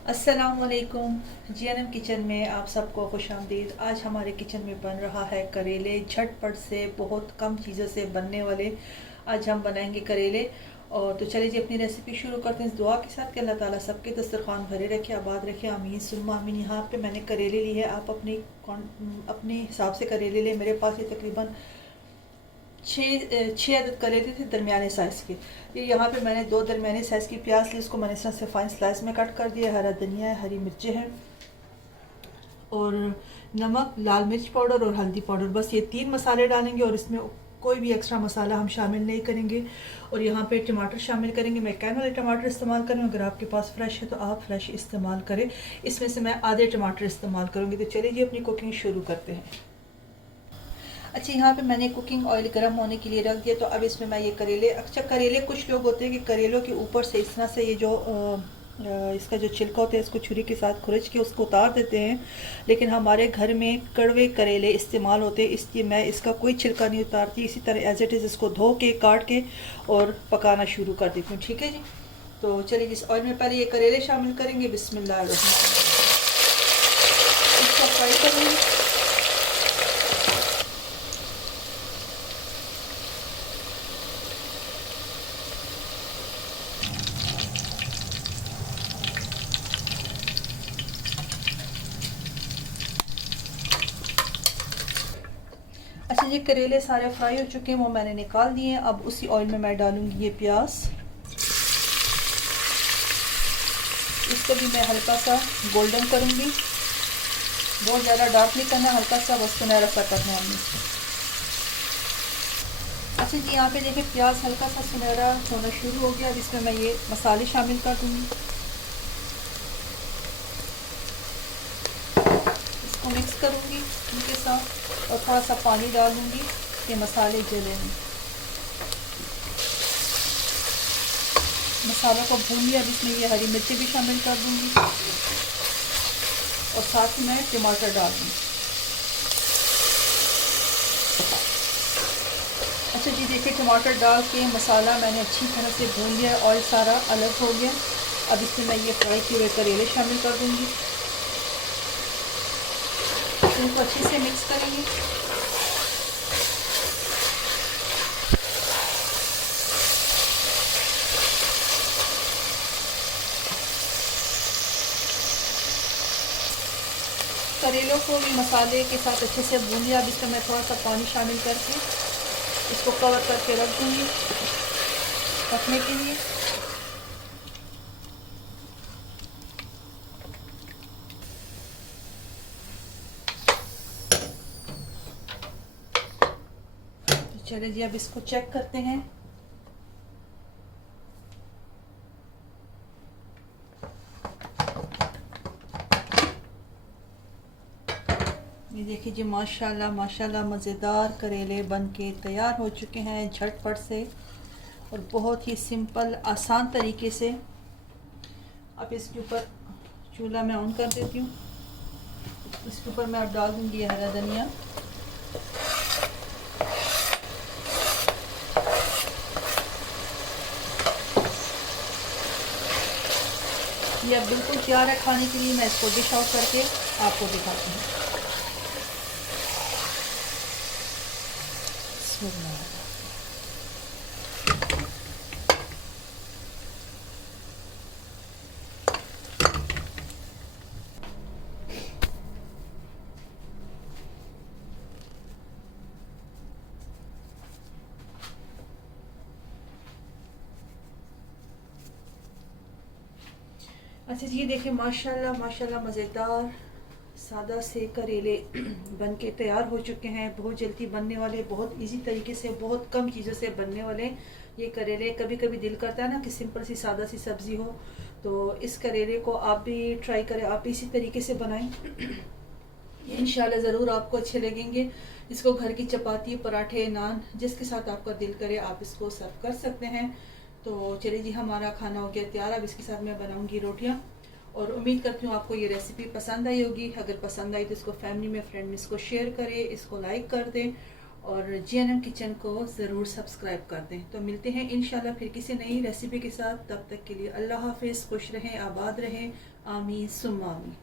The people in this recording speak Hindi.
अस्सलामुअलैकुम। जीएनएम किचन में आप सबको खुश आमदीद। आज हमारे किचन में बन रहा है करेले। झटपट से बहुत कम चीज़ों से बनने वाले आज हम बनाएंगे करेले। और तो चलिए जी अपनी रेसिपी शुरू करते हैं इस दुआ के साथ कि अल्लाह ताला सबके दस्तरखान भरे रखे, आबाद रखे, आमीन सुम्मा आमीन। यहाँ पे मैंने करेले ली है, आप अपने हिसाब से करेले लें। मेरे पास ये तकरीबन छः अदद करेले थे दरमियाने साइज़ के। ये यहाँ पे मैंने दो दरमियाने साइज़ की प्याज ली, उसको मैंने इस तरह से फाइन स्लाइस में कट कर दिया। हरा धनिया है, हरी मिर्चें हैं और नमक, लाल मिर्च पाउडर और हल्दी पाउडर। बस ये तीन मसाले डालेंगे और इसमें कोई भी एक्स्ट्रा मसाला हम शामिल नहीं करेंगे। और यहाँ पे टमाटर शामिल करेंगे। मैं कैन वाले टमाटर इस्तेमाल करूँ, अगर आपके पास फ्रेश है तो आप फ्रेश इस्तेमाल करें। इसमें से मैं आधे टमाटर इस्तेमाल करूँगी। तो चलिए जी अपनी कुकिंग शुरू करते हैं। अच्छा, यहाँ पे मैंने कुकिंग ऑयल गर्म होने के लिए रख दिया। तो अब इसमें मैं ये करेले, अच्छा करेले कुछ लोग होते हैं कि करेलों के ऊपर से इस तरह से ये जो इसका जो छिलका होता है इसको छुरी के साथ खुरच के उसको उतार देते हैं, लेकिन हमारे घर में कड़वे करेले इस्तेमाल होते हैं, इसलिए मैं इसका कोई छिलका नहीं उतारती। इसी तरह एज इट इज़ इसको धो के काट के और पकाना शुरू कर देती हूँ। ठीक है जी। तो चलिए जिस ऑयल में पहले ये करेले शामिल करेंगे। बिस्मिल्लाह, इसको फ्राई करेंगे। अच्छा, ये करेले सारे फ्राई हो चुके हैं, वो मैंने निकाल दिए हैं। अब उसी ऑयल में मैं डालूंगी ये प्याज। इसको भी मैं हल्का सा गोल्डन करूंगी, बहुत ज़्यादा डार्क नहीं करना, हल्का सा बस सुनहरा सा करना है हमने। अच्छा जी, यहाँ पे देखिए प्याज हल्का सा सुनहरा होना शुरू हो गया। अब इसमें मैं ये मसाले शामिल कर दूँगी। इसको मिक्स करूँगी इनके साथ और थोड़ा सा पानी डाल दूँगी कि मसाले जले नहीं। मसालों को भून लिया। अब इसमें ये हरी मिर्ची भी शामिल कर दूँगी और साथ ही मैं टमाटर डाल दूँगी। अच्छा जी, देखिए टमाटर डाल के मसाला मैंने अच्छी तरह से भून लिया, ऑयल सारा अलग हो गया। अब इसमें मैं ये फ्राई किए हुए करेले शामिल कर दूँगी, इनको अच्छे से मिक्स करेंगे। करेलों को भी मसाले के साथ अच्छे से भून लिया। अब इसमें मैं थोड़ा सा पानी शामिल करके इसको कवर करके रख दूँगी पकने के लिए। तो चलिए जी अब इसको चेक करते हैं। ये देखिए जी, माशाल्लाह माशाल्लाह मज़ेदार करेले बन के तैयार हो चुके हैं झटपट से और बहुत ही सिंपल आसान तरीके से। अब इसके ऊपर चूल्हा मैं ऑन कर देती हूँ। इसके ऊपर मैं अब डाल दूँगी हरा धनिया। ये अब बिल्कुल तैयार है खाने के लिए। मैं इसको डिश आउट करके आपको दिखाती हूँ। अच्छा जी, ये देखिए माशाल्लाह माशाल्लाह मज़ेदार सादा से करेले बन के तैयार हो चुके हैं। बहुत जल्दी बनने वाले, बहुत इजी तरीके से, बहुत कम चीज़ों से बनने वाले ये करेले। कभी कभी दिल करता है ना कि सिंपल सी सादा सी सब्ज़ी हो, तो इस करेले को आप भी ट्राई करें, आप इसी तरीके से बनाएं। इंशाल्लाह ज़रूर आपको अच्छे लगेंगे। इसको घर की चपाती, पराठे, नान जिसके साथ आपका दिल करे आप इसको सर्व कर सकते हैं। तो चलिए जी, हमारा खाना हो गया तैयार। अब इसके साथ मैं बनाऊंगी रोटियां और उम्मीद करती हूँ आपको ये रेसिपी पसंद आई होगी। अगर पसंद आई तो इसको फैमिली में, फ्रेंड में इसको शेयर करें, इसको लाइक कर दें और GNM किचन को ज़रूर सब्सक्राइब कर दें। तो मिलते हैं इंशाल्लाह फिर किसी नई रेसिपी के साथ। तब तक के लिए अल्लाह हाफिज़, खुश रहें, आबाद रहें, आमीन सुम्मा आमीन।